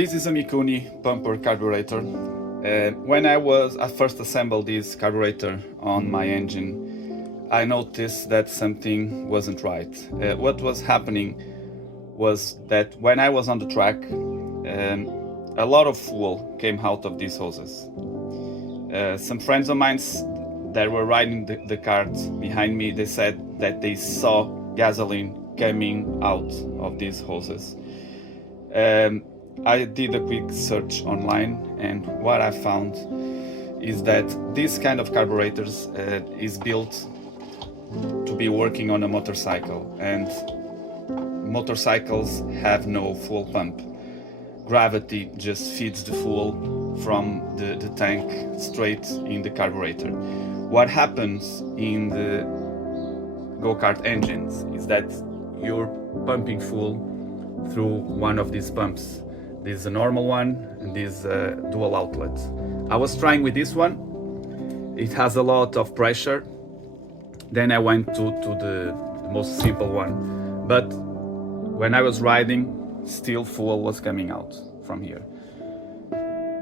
This is a Mikuni pumper carburetor. When I first assembled this carburetor on my engine, I noticed that something wasn't right. What was happening was that when I was on the track, a lot of fuel came out of these hoses. Some friends of mine that were riding the cart behind me, they said that they saw gasoline coming out of these hoses. I did a quick search online, and what I found is that this kind of carburetors is built to be working on a motorcycle, and motorcycles have no fuel pump. Gravity just feeds the fuel from the tank straight in the carburetor. What happens in the go-kart engines is that you're pumping fuel through one of these pumps. This is a normal one, and this dual outlet. I was trying with this one. It has a lot of pressure. Then I went to the most simple one. But when I was riding, still fuel was coming out from here.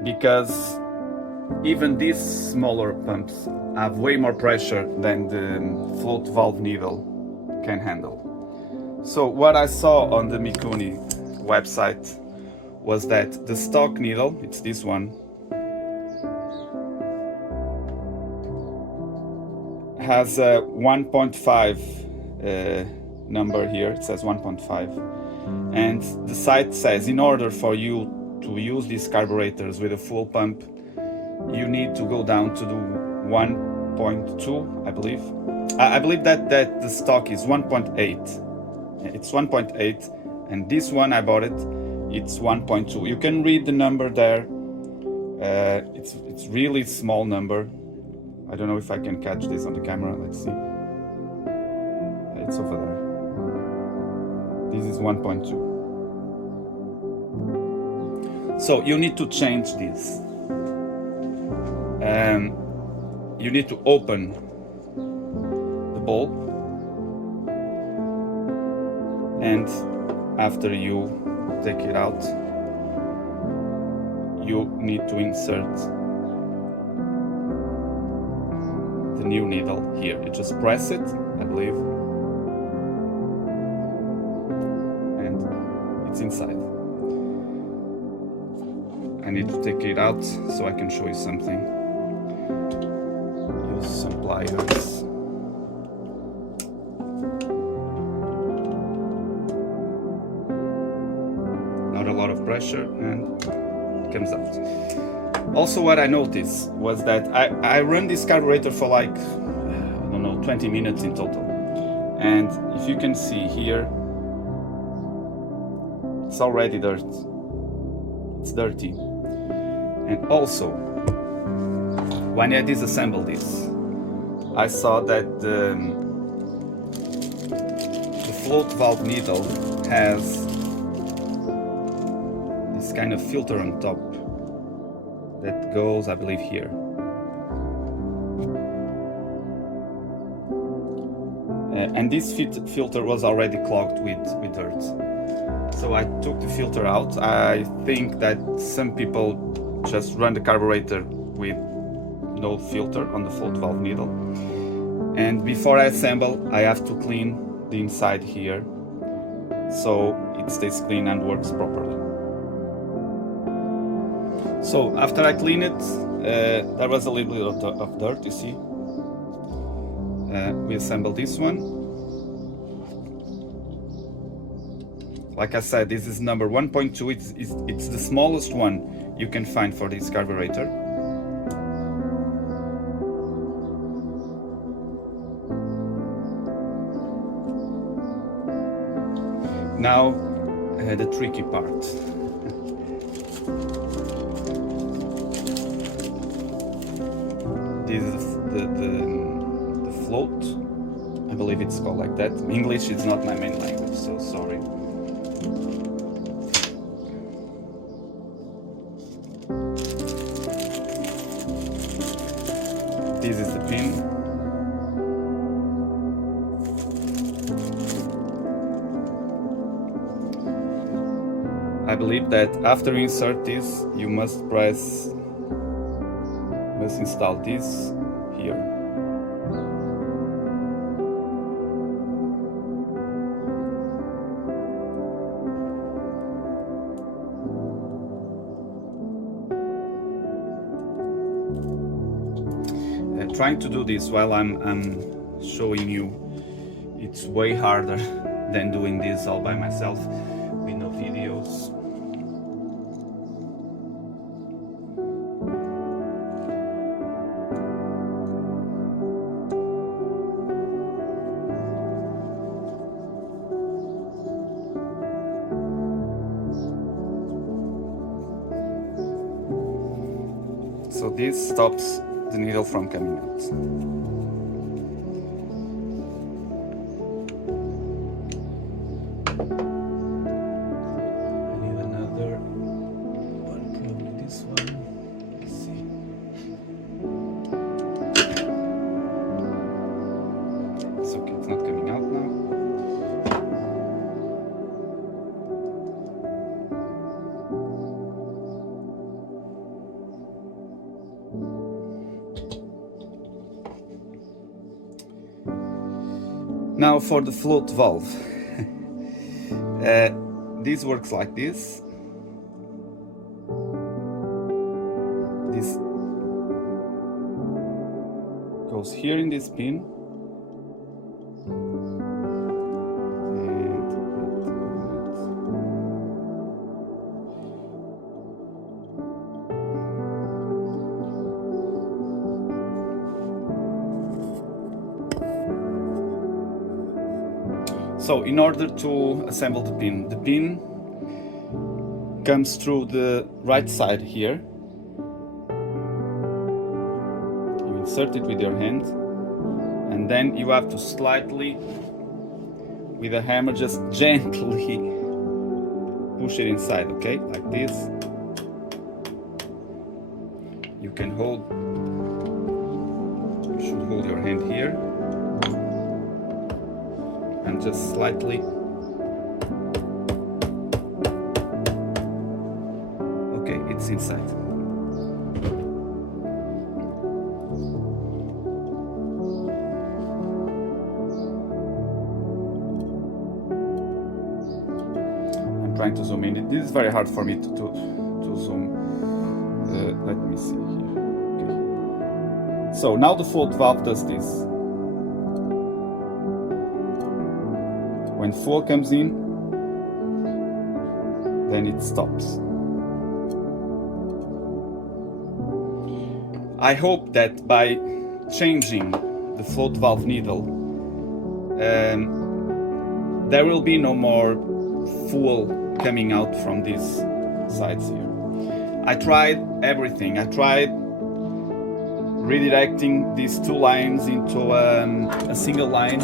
Because even these smaller pumps have way more pressure than the float valve needle can handle. So what I saw on the Mikuni website was that the stock needle, it's this one, has a 1.5 number here. It says 1.5, and the site says in order for you to use these carburetors with a full pump, you need to go down to the 1.2, I believe. I believe that the stock is 1.8. It's 1.8, and this one I bought it. It's 1.2. You can read the number there. It's really small number. I don't know if I can catch this on the camera. Let's see. It's over there. This is 1.2. So you need to change this. You need to open the bulb, and after you take it out, you need to insert the new needle here. You just press it, I believe, and it's inside. I need to take it out so I can show you something. Use some pliers. Not a lot of pressure, and it comes out. Also, what I noticed was that I run this carburetor for like, I don't know, 20 minutes in total. And if you can see here, it's already dirt. It's dirty. And also, when I disassembled this, I saw that the float valve needle has this kind of filter on top that goes, I believe, here. And this filter was already clogged with dirt. So I took the filter out. I think that some people just run the carburetor with no filter on the float valve needle. And before I assemble, I have to clean the inside here so it stays clean and works properly. So after I clean it, there was a little bit of dirt, you see. We assemble this one. Like I said, this is number 1.2. It's the smallest one you can find for this carburetor. Now, the tricky part. This is the float. I believe it's called like that. English is not my main language, so sorry. This is the pin. I believe that after you insert this, you must install this here. Trying to do this while I'm showing you, it's way harder than doing this all by myself with no videos. So this stops the needle from coming out. I need another one, probably this one. Let's see. It's okay, it's not coming out now. Now for the float valve. This works like this. This goes here in this pin. So in order to assemble the pin comes through the right side here. You insert it with your hand, and then you have to slightly, with a hammer, just gently push it inside, okay? Like this. You can hold, you should hold your hand here. And just slightly. Okay, it's inside. I'm trying to zoom in. This is very hard for me to zoom. Let me see here. Okay. So now the float valve does this. When fuel comes in, then it stops. I hope that by changing the float valve needle, there will be no more fuel coming out from these sides here. I tried everything. I tried redirecting these two lines into a single line.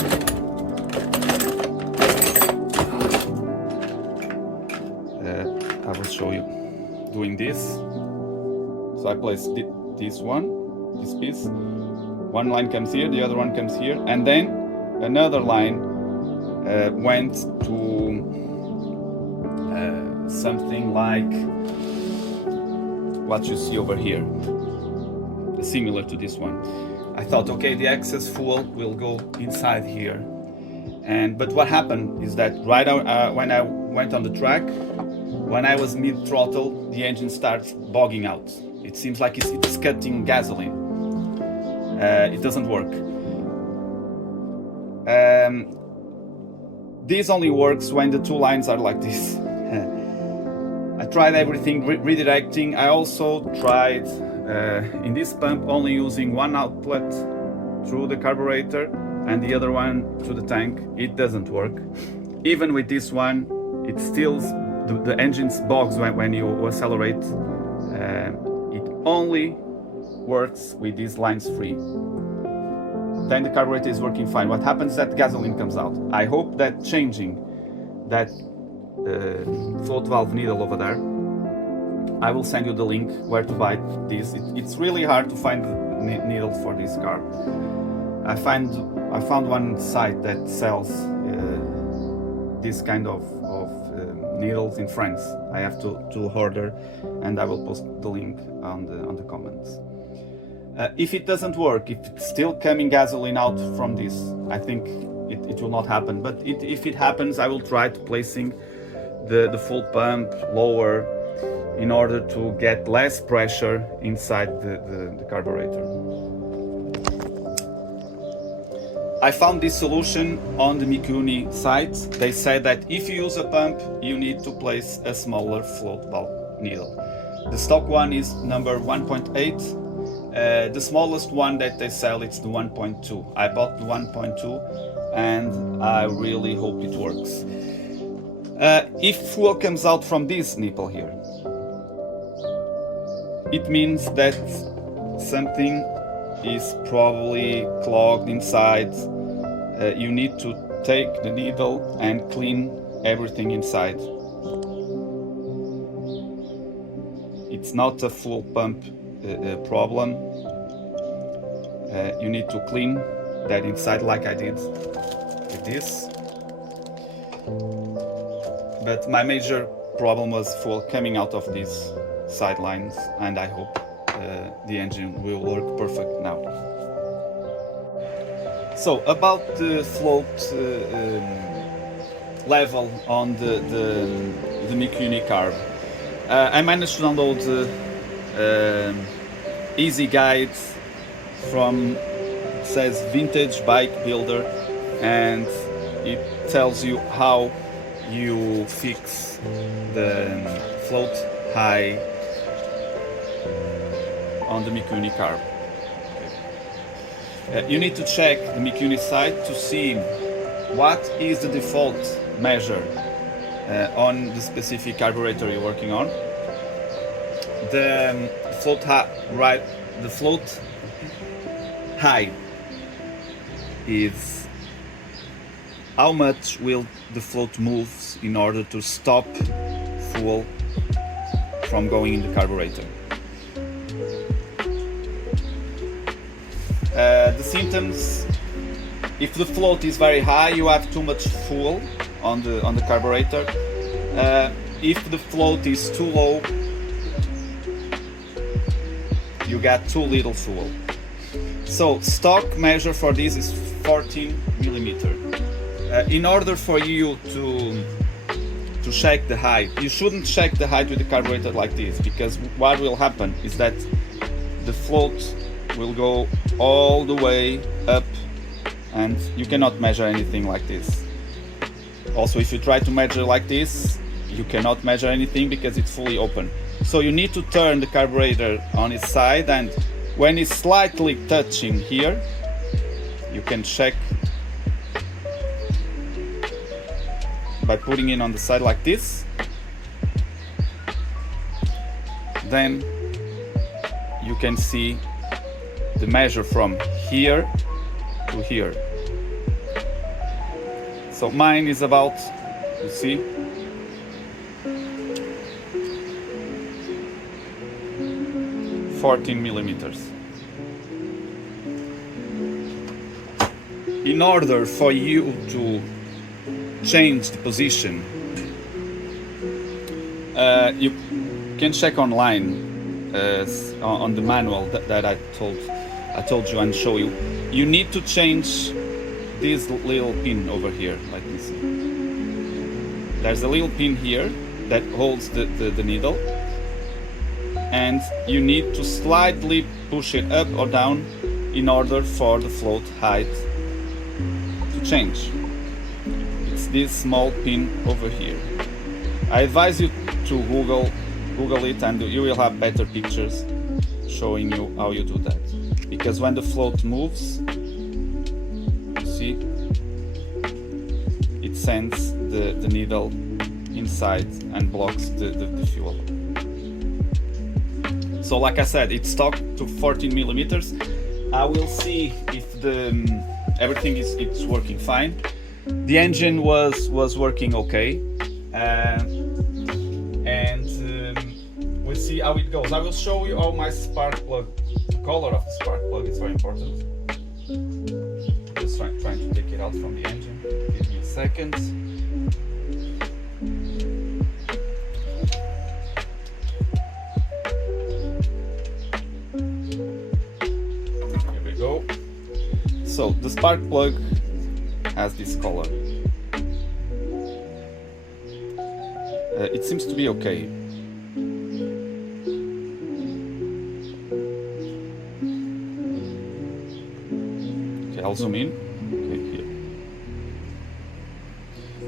I will show you doing this. So I place this piece. One line comes here, the other one comes here, and then another line went to something like what you see over here, similar to this one. I thought, okay, the excess fuel will go inside here, but what happened is that right when I went on the track, when I was mid-throttle, the engine starts bogging out. It seems like it's cutting gasoline. It doesn't work. This only works when the two lines are like this. I tried everything, redirecting. I also tried in this pump only using one outlet through the carburetor and the other one to the tank. It doesn't work. Even with this one, it still, the engine bogs when you accelerate. It only works with these lines free. Then the carburetor is working fine. What happens is that gasoline comes out. I hope that changing that float valve needle over there, I will send you the link where to buy this. It's really hard to find needles for this car. I found one site that sells this kind of needles in France. I have to order, and I will post the link on the comments. If it doesn't work, if it's still coming gasoline out from this, I think it will not happen. But if it happens, I will try to placing the full pump lower in order to get less pressure inside the carburetor. I found this solution on the Mikuni site. They said that if you use a pump, you need to place a smaller float valve needle. The stock one is number 1.8. The smallest one that they sell, it's the 1.2. I bought the 1.2 and I really hope it works. If fuel comes out from this nipple here, it means that something is probably clogged inside. You need to take the needle and clean everything inside. It's not a full pump problem. You need to clean that inside like I did with this. But my major problem was fuel coming out of these sidelines, and I hope the engine will work perfect now. So about the float level on the Mikuni carb, I managed to download easy guides from, it says Vintage Bike Builder, and it tells you how you fix the float high on the Mikuni carb. You need to check the Mikuni site to see what is the default measure on the specific carburetor you're working on. The float high is how much will the float move in order to stop fuel from going in the carburetor. The symptoms: if the float is very high, you have too much fuel on the carburetor. If the float is too low, you get too little fuel. So stock measure for this is 14 millimeter. In order for you to check the height, you shouldn't check the height with the carburetor like this, because what will happen is that the float will go all the way up and you cannot measure anything like this. Also, if you try to measure like this, you cannot measure anything because it's fully open. So you need to turn the carburetor on its side, and when it's slightly touching here, you can check by putting it on the side like this. Then you can see the measure from here to here. So mine is about, you see, $14 millimeters. In order for you to change the position, you can check online on the manual that I told you and show you. You need to change this little pin over here, like this. There's a little pin here that holds the needle, and you need to slightly push it up or down in order for the float height to change. It's this small pin over here. I advise you to Google it, and you will have better pictures showing you how you do that. Because when the float moves, you see, it sends the needle inside and blocks the fuel. So like I said, it's stock to 14 millimeters. I will see if everything it's working fine. The engine was working okay, and we'll see how it goes. I will show you how my spark plug, the color of the spark plug is very important. Just trying to take it out from the engine. Give me a second. So the spark plug has this color. It seems to be okay. Okay, I'll zoom in. Okay, here.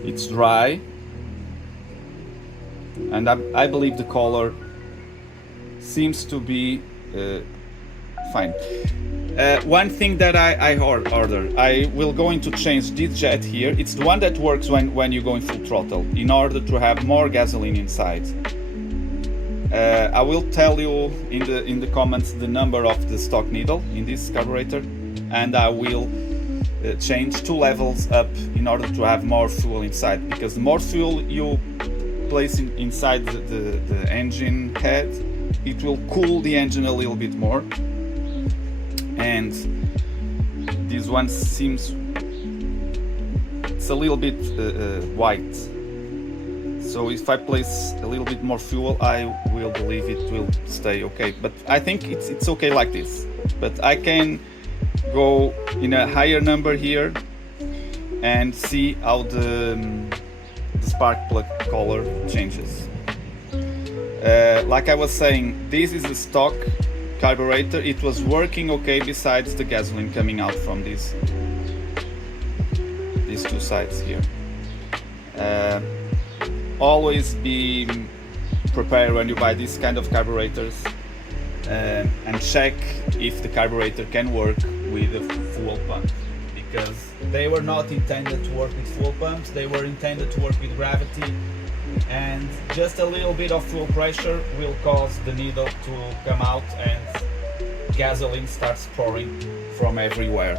It's dry, and I believe the color seems to be fine. One thing that I ordered, I will going to change this jet here. It's the one that works when you go in full throttle, in order to have more gasoline inside. I will tell you in the comments the number of the stock needle in this carburetor, and I will change 2 levels up in order to have more fuel inside, because the more fuel you place inside the engine head, it will cool the engine a little bit more. And this one seems it's a little bit white, so if I place a little bit more fuel, I will believe it will stay okay. But I think it's okay like this, but I can go in a higher number here and see how the spark plug color changes. Like I was saying, this is a stock carburetor. It was working okay besides the gasoline coming out from these 2 sides here. Always be prepared when you buy these kind of carburetors, and check if the carburetor can work with a fuel pump, because they were not intended to work with fuel pumps. They were intended to work with gravity, and just a little bit of fuel pressure will cause the needle to come out and gasoline starts pouring from everywhere.